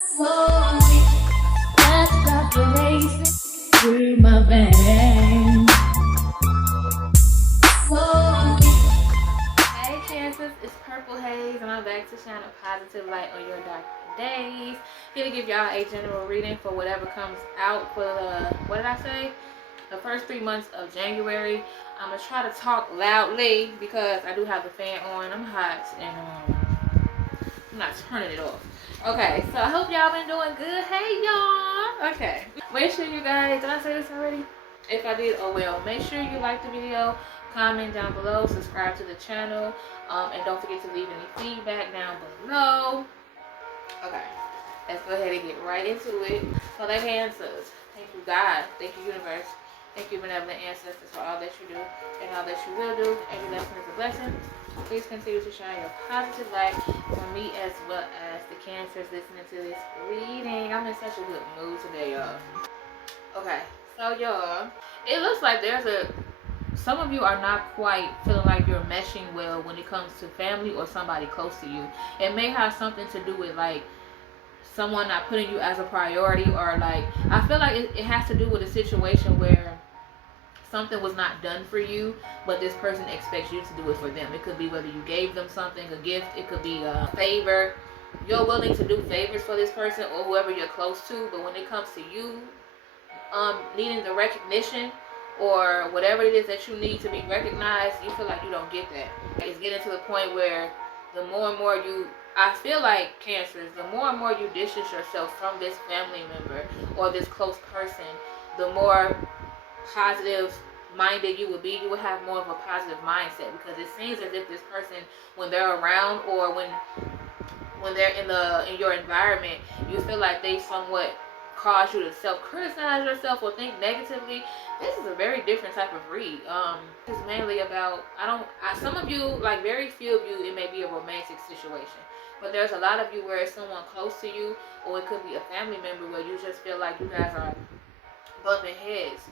Slowly, let's stop the racing through my veins. Slowly. Hey Kansas, it's Purple Haze, and I'm back to shine a positive light on your dark days. Here to give y'all a general reading for whatever comes out for the, what did I say? The first 3 months of January. I'm gonna try to talk loudly because I do have the fan on. I'm hot and I'm not turning it off. Okay, so I hope y'all been doing good. Hey y'all. Okay. Make sure you guys, did I say this already? If I did, oh well. Make sure you like the video, comment down below, subscribe to the channel, and don't forget to leave any feedback down below. Okay, let's go ahead and get right into it. So that answers. Thank you God. Thank you universe. Thank you benevolent ancestors for all that you do and all that you will do. Every lesson is a blessing. Please continue to shine your positive light for me as well as the Cancers listening to this reading. I'm in such a good mood today, y'all. Okay, so y'all, it looks like some of you are not quite feeling like you're meshing well when it comes to family or somebody close to you. It may have something to do with like someone not putting you as a priority, or like I feel like it has to do with a situation where something was not done for you, but this person expects you to do it for them. It could be whether you gave them something, a gift, it could be a favor. You're willing to do favors for this person or whoever you're close to, but when it comes to you needing the recognition or whatever it is that you need to be recognized, you feel like you don't get that. It's getting to the point where the more and more I feel like Cancers, the more and more you distance yourself from this family member or this close person, the more positive minded you will be. You will have more of a positive mindset, because it seems as if this person, when they're around or when they're in your environment, you feel like they somewhat cause you to self-criticize yourself or think negatively. This is a very different type of read. It's mainly about, some of you, like very few of you, it may be a romantic situation, but there's a lot of you where it's someone close to you, or it could be a family member where you just feel like you guys are bumping heads.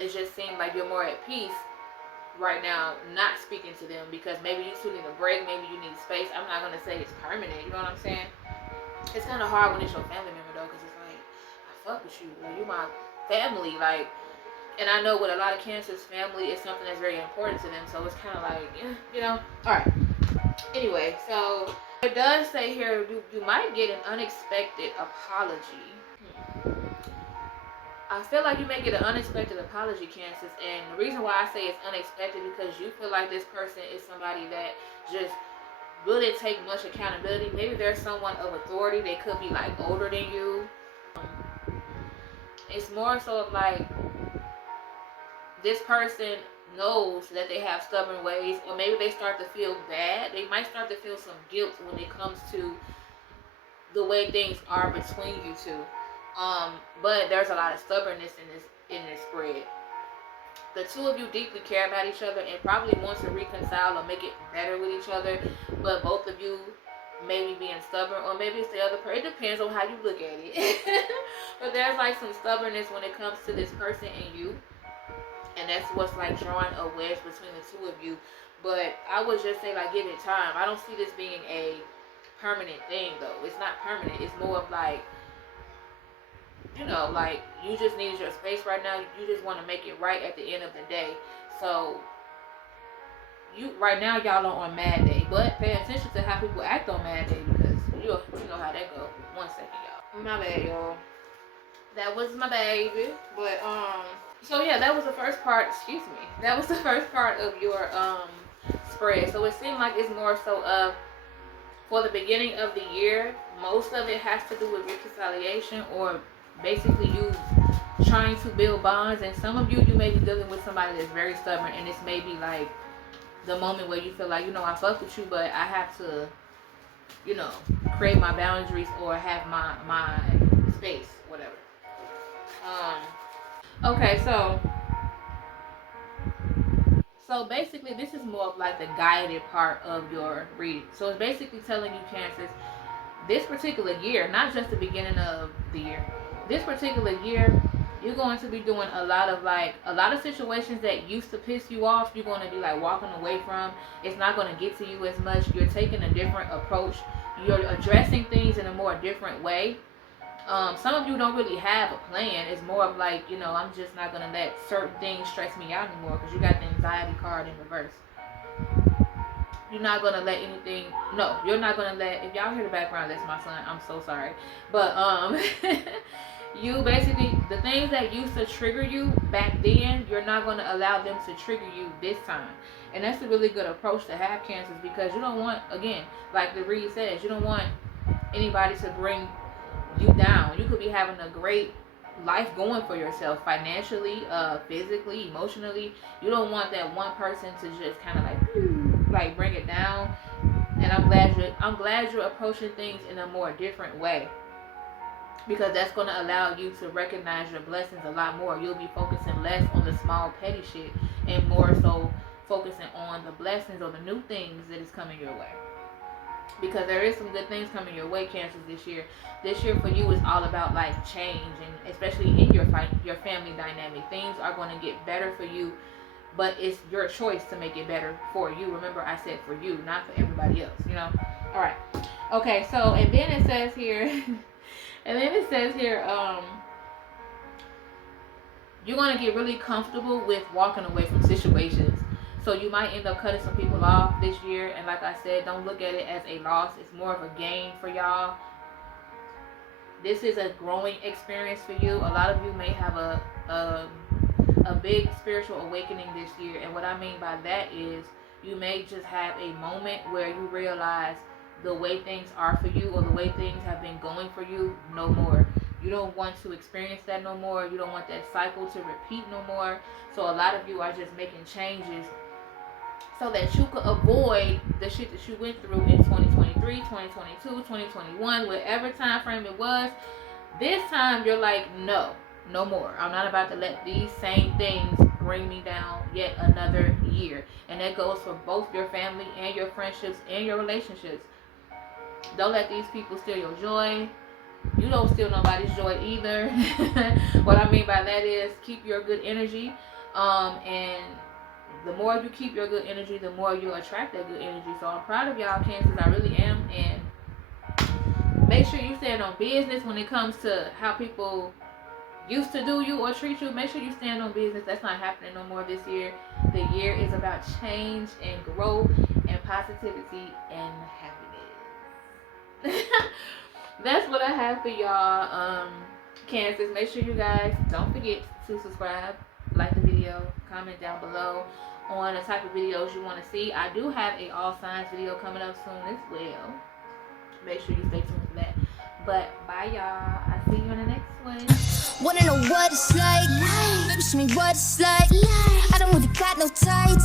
It just seems like you're more at peace right now not speaking to them, because maybe you two need a break, maybe you need space. I'm not gonna say it's permanent, you know what I'm saying? It's kind of hard when it's your family member though, because it's like, I fuck with you, like, you my family, like, and I know with a lot of Cancers, family is something that's very important to them, so it's kind of like, you know. All right, anyway, so it does say here you might get an unexpected apology. I feel like you may get an unexpected apology, Cancers, and the reason why I say it's unexpected, because you feel like this person is somebody that just wouldn't take much accountability. Maybe there's someone of authority. They could be like older than you. It's more so of like this person knows that they have stubborn ways, or maybe they start to feel bad. They might start to feel some guilt when it comes to the way things are between you two. But there's a lot of stubbornness in this spread. The two of you deeply care about each other and probably want to reconcile or make it better with each other, but both of you maybe being stubborn, or maybe it's the other person. It depends on how you look at it. But there's like some stubbornness when it comes to this person and you, and that's what's like drawing a wedge between the two of you. But I would just say, like, give it time. I don't see this being a permanent thing though. It's not permanent. It's more of like, you know, like, you just need your space right now. You just want to make it right at the end of the day. So you right now, y'all are on Mad Day, but pay attention to how people act on Mad Day, because you know how that go. 1 second, y'all. My bad, y'all. That was my baby. But so yeah, that was the first part. Excuse me. That was the first part of your spread. So it seemed like it's more so of, for the beginning of the year, most of it has to do with reconciliation, or basically you trying to build bonds. And some of you may be dealing with somebody that's very stubborn, and this may be like the moment where you feel like, you know, I fuck with you, but I have to, you know, create my boundaries or have my space, whatever. Okay, so basically this is more of like the guided part of your reading. So it's basically telling you, Cancers, this particular year, not just the beginning of the year, this particular year, you're going to be doing a lot of situations that used to piss you off. You're going to be like walking away from. It's not going to get to you as much. You're taking a different approach. you're addressing things in a more different way. Some of you don't really have a plan. It's more of like, you know, I'm just not gonna let certain things stress me out anymore, because you got the anxiety card in reverse. You're not gonna let anything. No, you're not gonna let. If y'all hear the background, that's my son. I'm so sorry, but you basically, the things that used to trigger you back then, you're not gonna allow them to trigger you this time. And that's a really good approach to have, Cancers, because you don't want, again, like the read says, you don't want anybody to bring you down. You could be having a great life going for yourself, financially, physically, emotionally. You don't want that one person to just kind of like bring it down. And I'm glad you're approaching things in a more different way, because that's going to allow you to recognize your blessings a lot more. You'll be focusing less on the small petty shit and more so focusing on the blessings or the new things that is coming your way. Because there is some good things coming your way, Cancers, this year. This year for you is all about like change, and especially in your family dynamic. Things are going to get better for you, but it's your choice to make it better for you. Remember, I said for you, not for everybody else, you know? All right. Okay, so, and then it says here, you're going to get really comfortable with walking away from situations. So you might end up cutting some people off this year. And like I said, don't look at it as a loss. It's more of a gain for y'all. This is a growing experience for you. A lot of you may have a big spiritual awakening this year. And what I mean by that is you may just have a moment where you realize the way things are for you, or the way things have been going for you, no more. You don't want to experience that no more. You don't want that cycle to repeat no more. So a lot of you are just making changes so that you could avoid the shit that you went through in 2023, 2022, 2021, whatever time frame it was. This time you're like, no more. I'm not about to let these same things bring me down yet another year. And that goes for both your family and your friendships and your relationships. Don't let these people steal your joy. You don't steal nobody's joy either. What I mean by that is keep your good energy. And the more you keep your good energy, the more you attract that good energy. So I'm proud of y'all, Cancers. I really am. And make sure you stand on business when it comes to how people used to do you or treat you. Make sure you stand on business. That's not happening no more this year. The year is about change and growth and positivity and happiness. That's what I have for y'all, Cancers. Make sure you guys don't forget to subscribe, like the video, comment down below on the type of videos you want to see. I do have a all signs video coming up soon as well. Make sure you stay tuned for that. But bye, y'all. I'll see you in the next one. Wanna know what it's like? Show me what it's like. I don't really got no tights.